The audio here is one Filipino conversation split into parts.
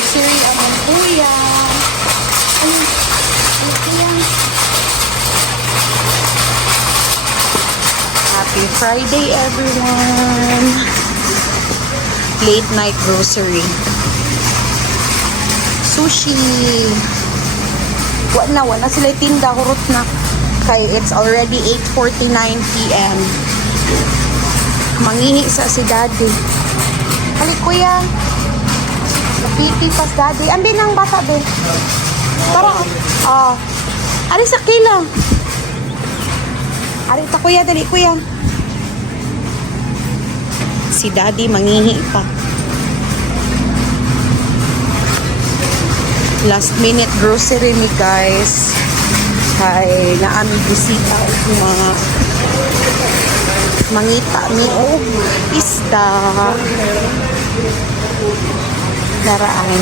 grocery ang mga kuya. Ay, ay, kuya. Happy Friday, everyone! Late night grocery. Sushi! Wa na, wala sila tinda, hurot na. Kay it's already 8.49 p.m. Mangihi sa si daddy. Hali, kuya. Napiti pa si daddy. Ambi ng bata, be. Tara. Ah. Ari sa kila. Ari ta, kuya. Dali, kuya. Si daddy mangihi pa. Last minute grocery ni guys. Kay naami bisita og mga mangita mi og isda. Daraan.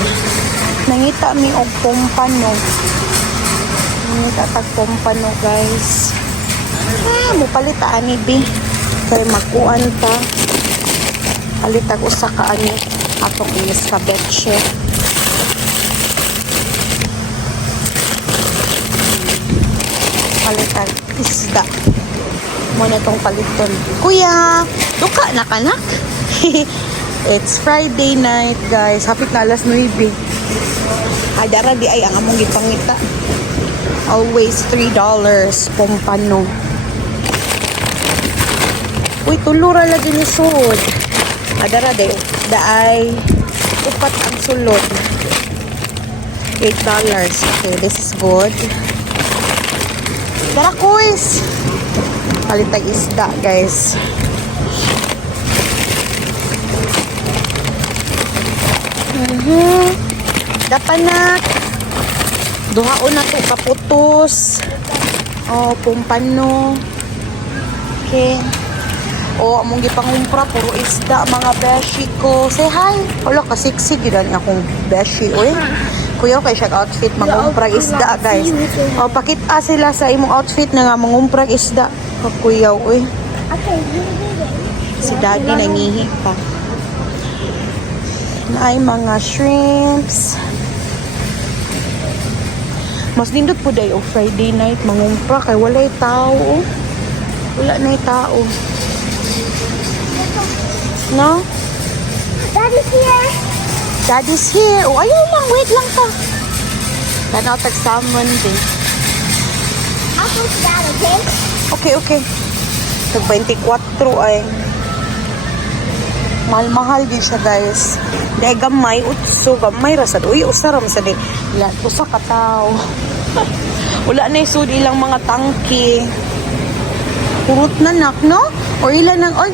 Nangita mi og pompano. Nangita tag pompano guys. Ah, mo palit ani bi. Kay magkuan ta. Palit ako sa kaani atong inescabeche. Palitan isda. Mo na tong paliton. Kuya, duka na kanak. It's Friday night, guys. Hapit na alas 9. Hadara di ay ang among gipangita. Always $3 pompano. Uy, tulura lagi ni sud. Adara de, daay upat ang sulod. $8. Okay, this is good. Tara, kuis! Palitag isda, guys. Dapat na. Duhaon na to kaputos. Oh, pumpano. Okay. O, among gipangumpra, puro isda, mga beshi ko. Say hi. Wala, kasiksig yun ang akong beshi. Uy, kuya, kay siya outfit, mangumpra isda, guys. O, pakita sila sa imong outfit na nga, mangumpra isda. Kakuyaw, uy. Okay. Si daddy nangihi pa. Na ay mga shrimps. Mas nindot po dayo Friday night mangumpra kay walay tao. Wala na tao. No? Daddy's here. Daddy's here. Oh, ayaw lang. Wait lang ka. Tanaw tag salmon din. I'll put that, okay? Okay, okay. Tag 24 ay. Mahal-mahal din siya, guys. Dahil gamay, utso, gamay rasad. Uy, usaram sa di. Yan, usa ka tao. Wala na isud ilang mga tangke. Purot na nak, no? Or ilan ng, oy,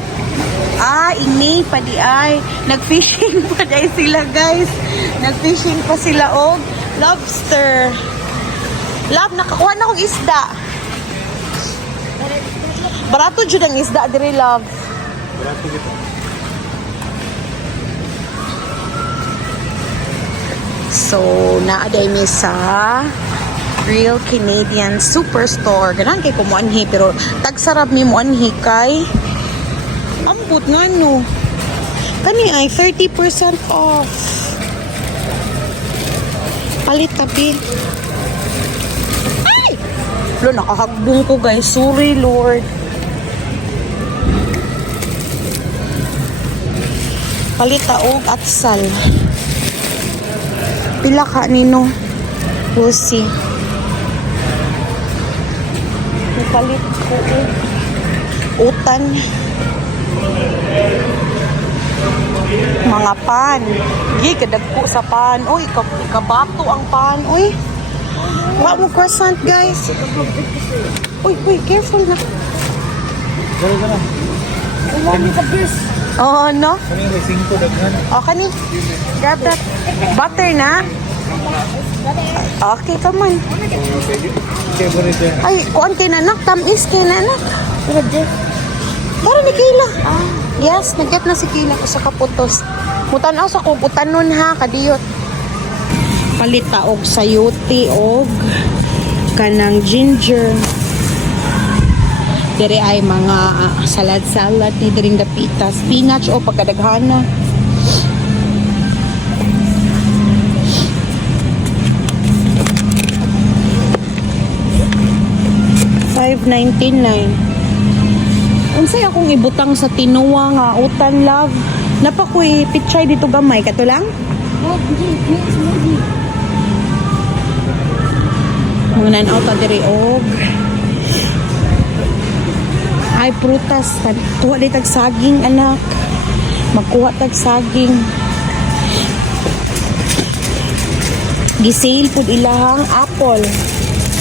ah, ini pa di ay. Nag-fishing pa di sila, guys. Nag-fishing pa sila, og lobster. Love, nakakuha na akong isda. Barato jud ang isda diri love. So, naaday mi sa Real Canadian Superstore. Ganang kay kumuanhi pero tagsarap mi muanhi kay ambot nga no. Kani ay 30% off. Palit tabi. Ay! Lo, nakahagdong ko guys. Sorry, Lord. Palita og atsal. Pila ka nino? We'll see. Napalit ko og utan. Mga pan. Gi, kadagko sa pan. Uy, ikabato ang pan. Uy. Wa mo croissant, guys. Uy, uy, careful na. Me the this. Oo, no? May 5 daghan. O, kani. Grab that. Butter na. Okay, come on. Ay, kuan kay nanak. Tamis kay nanak. Para ni Kayla. Yes, nag-get na si Kayla ko sa kaputos. Mutanaw sa kong utanon ha, kadiyot. Palita og sayuti og kanang ginger. Dere ay mga ah, salad-salad ni diring dapita. Spinach o pagkadaghana. Five nineteen nine. Unsay akong ibutang sa tinuwa nga utan love. Napakoy pichay dito gamay katulang? Oh, Munan out ta diri og ay prutas Tan- kuha di tag saging anak magkuha tag saging gisale pud ilahang apple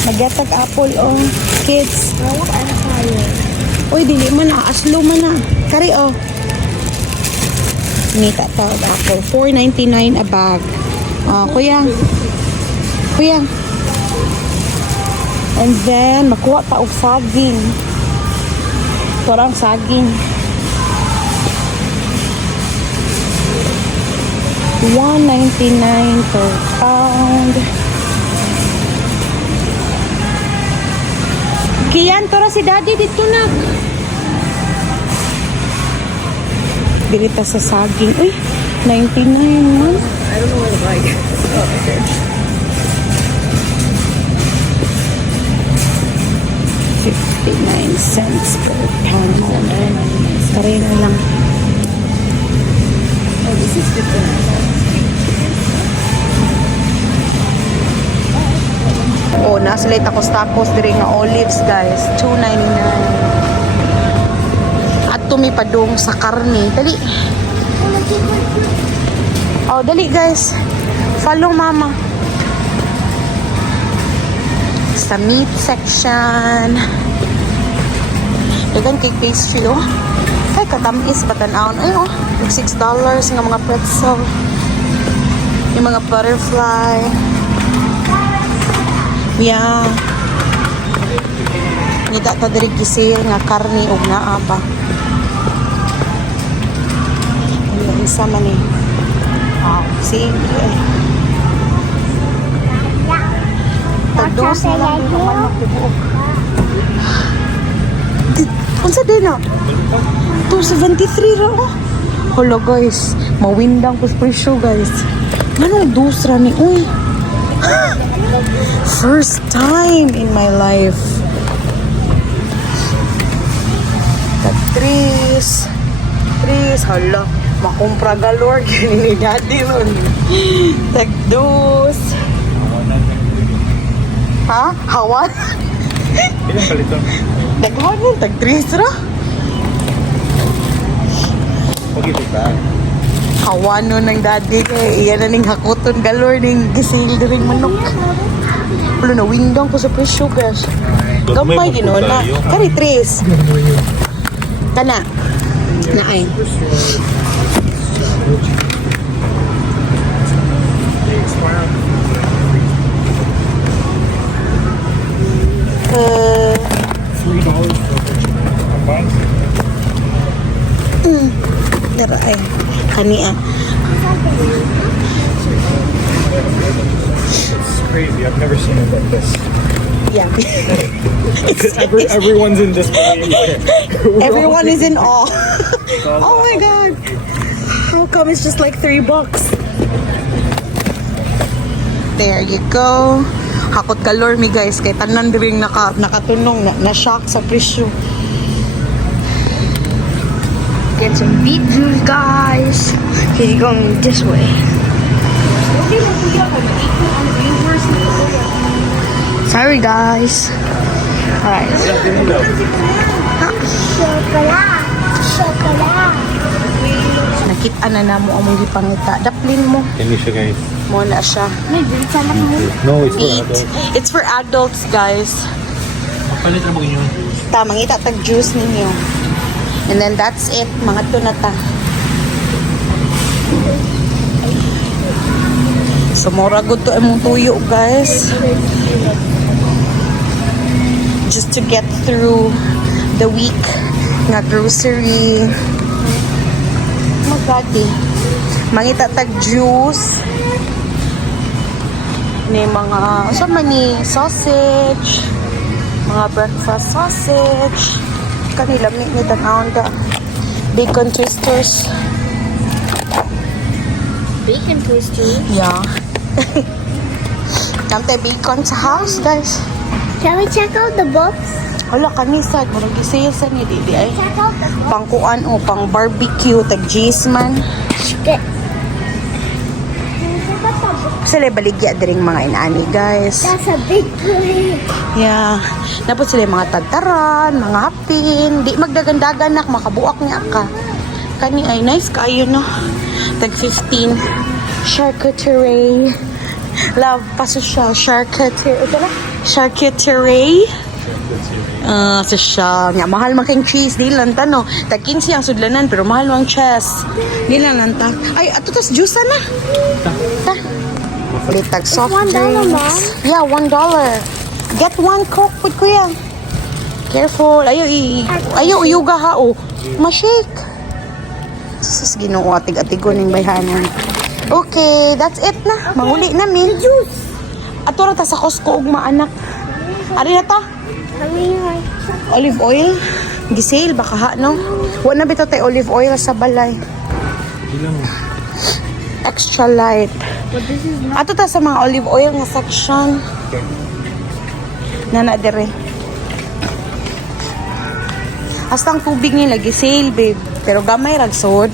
nagyatag apple oh kids Nawak ano tayo? Uy, dili man na. Aslo man na. Kari, oh. Nita tawag apple. 4.99 a bag. Oh, kuya. Kuya. And then, makuha ta og saging. Torang saging. 1.99 per pound. Kiyan, tora si daddy dito na. Dili ta sa saging. Uy, 99 man. I don't know where to buy. Oh, okay. 59 cents per pound. Kare na lang. Oh, this is different. Oh, nasa late ako tapos diri nga olives, guys. 2.99. At tumi padung sa karne. Dali. Oh, dali guys. Follow mama. Sa meat section. Dagan cake pastry, oh. Ay, katamis, batanawon. Ay, oh. Yung $6 nga mga pretzel. Yung mga butterfly. Yeah. Nida ta diri gisir nga karni ug naa pa. Ano isa man ni. Ah, sige. Tagdos na lang ang manok tibuok. Unsa din na? 273 ra oh. Hala guys, mawindang ko presyo guys. Ano dusra ni uy? First time in my life. Tag tris. Hala. Makumpra galore. Gini ni daddy nun. Tag dos. Ha? Hawan? Ilang palito? Daghan nun. Tag tris ra. Huwag ito ka. Hawan nun ng daddy. Kaya iyan na ning hakuton galore ning gisil diring manok. Wala na windang ko sa presyo guys. Gamay gino na. Kari tris. Kana. Na ay. Uh, Three dollars for a box. Dara ay. Kani ah. It's crazy. I've never seen it like this. Yeah. Every, everyone's in disbelief. everyone is in awe. oh my god. How come it's just like three bucks? There you go. Hakot kalor mi guys kay tanan diring naka nakatunong na, na shock sa presyo. Get some beet juice, guys. He's going this way. Sorry, guys. Alright. Chocolate. Chocolate. Nakita na namo among gipangita. Daplin mo. You show guys? Mo na siya. No, it's for Eat. adults. It's for adults, guys. Palit na mo inyo. Tamang itatag juice ninyo. And then that's it. Mga to na ta. So, mura good to among tuyo, guys. Just to get through the week nga grocery. Oh, Magadi. Mangita tag juice. Ni mga, sa man ni sausage mga breakfast sausage kanila ni tanawon da bacon twisters Bacon twister. yeah Kamte bacon sa house guys Can we check out the books? Hala, kanisad. Murag gisale sa ni Didi ay. Pangkuan o pang barbecue. Tag cheese man. Book. Sila baligya diring mga inaani guys. That's a big plate. Yeah. Napot sila mga tagtaran, mga hapin. Di magdagandagan nak, makabuak niya ka. Kani ay nice kayo no. Tag 15. Charcuterie. Love, paso siya. Charcuterie. Ito na? Charcuterie. Ah, sa siya. Nga, mahal man kayong cheese. Di lang ta, no. Tag 15 ang sudlanan, pero mahal mang cheese. Di lang lang ta. Ay, ato tas juice na. Ta. Litag soft one dollar, drinks. Yeah, one dollar. Get one coke with kuya. Careful. Ayaw, i ayaw uyuga ha, oh. Ma-shake. Sus, ginoo atig-atigo ng bayhanan. Okay, that's it na. Mahuli namin. Juice. Ato ra ta sa Costco ug maanak. Ari na ta. Olive oil. Gisale baka ha, no? Wa na bitaw tay olive oil sa balay. Extra light. But this is not. Ato ta sa mga olive oil nga section. Nana dire. Hasta ang tubig nila gisale, babe. Pero gamay rag sod.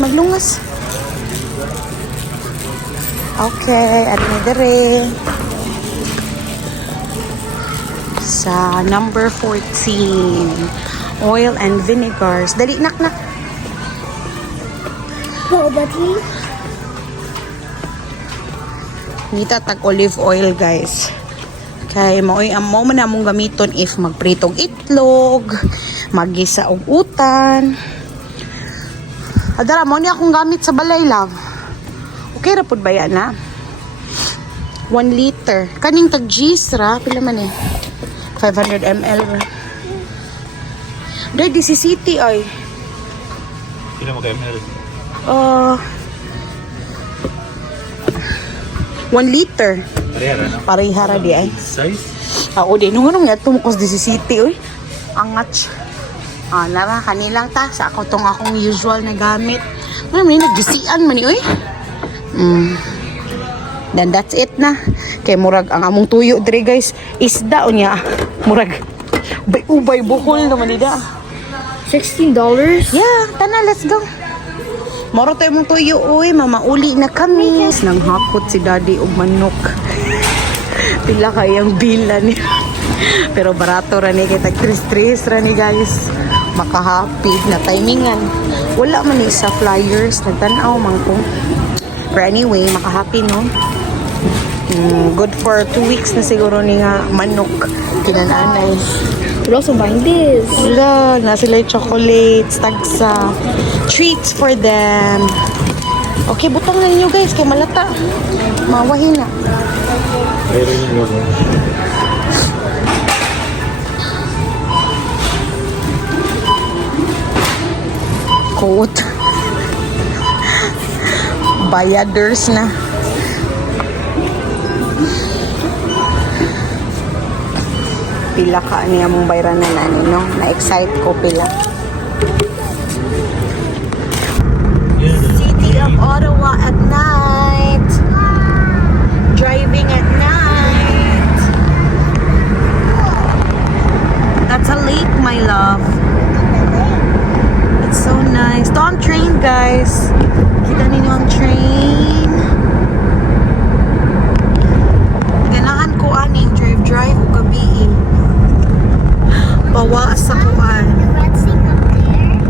Maglungas. Okay, at ni dire. Sa number 14, oil and vinegars. Dali, nak, nak. Nobody. Nita tag olive oil guys. Kay maoy ang mo man among gamiton if magpritong itlog, magisa og utan. Adara mo ni akong gamit sa balay love. Okay ra pud ba yan na? 1 liter. Kaning tag ra pila man eh. 500 ml ra. Di si City ay. Pila mo kay ml? Uh, 1 liter. Parehara na. Di ay. Size? Ako din, nung anong nga tumukos di si City, uy. Angat. Ah, nara, kanilang ta. Sa ako tong akong usual na gamit. Ano man, nagdisian man uy. Mm. Then that's it na. Kay murag ang among tuyo dire guys. Isda o niya. Murag. Ubay-ubay bukol naman nida. $16? Yeah, tana, let's go. Moro tayo mong tuyo, uy. Mamauli na kami. Nang hapot si daddy og manok. Pila kayang bila ni. Pero barato ra ni tag 3 ra ni guys. Makahappy na timingan. Wala man ni sa flyers nagtan-aw man ko. Pero anyway, makahappy no. Mm, good for two weeks na siguro ni nga manok kinananay. We're also buying this. Sila, na sila yung chocolates, tagsa, treats for them. Okay, butang na ninyo guys, kay malata. Mawahin na. Mayroon yung. Coat. Bayaders na. Pila ka niya mong bayran na nani, no? Na-excite ko pila. City of Ottawa at night. Driving at night. That's a lake, my love. It's so nice. Ito ang train, guys. Kita ninyo ang train. Ganahan ko aning drive drive o gabi. Bawa sa kuan. The red thing up there.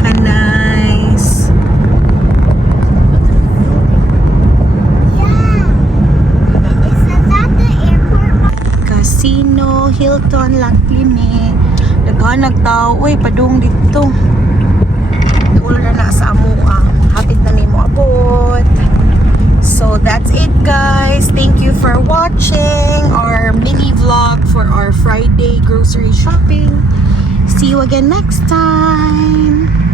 Ka nice. Yeah. Is that the airport? Casino, Hilton, Laklini. Naghanag tao. Uy, padung dito. Wala na sa amua. Hapit na ni mo abot. So that's it guys. Thank you for watching our mini vlog for our Friday grocery shopping. See you again next time.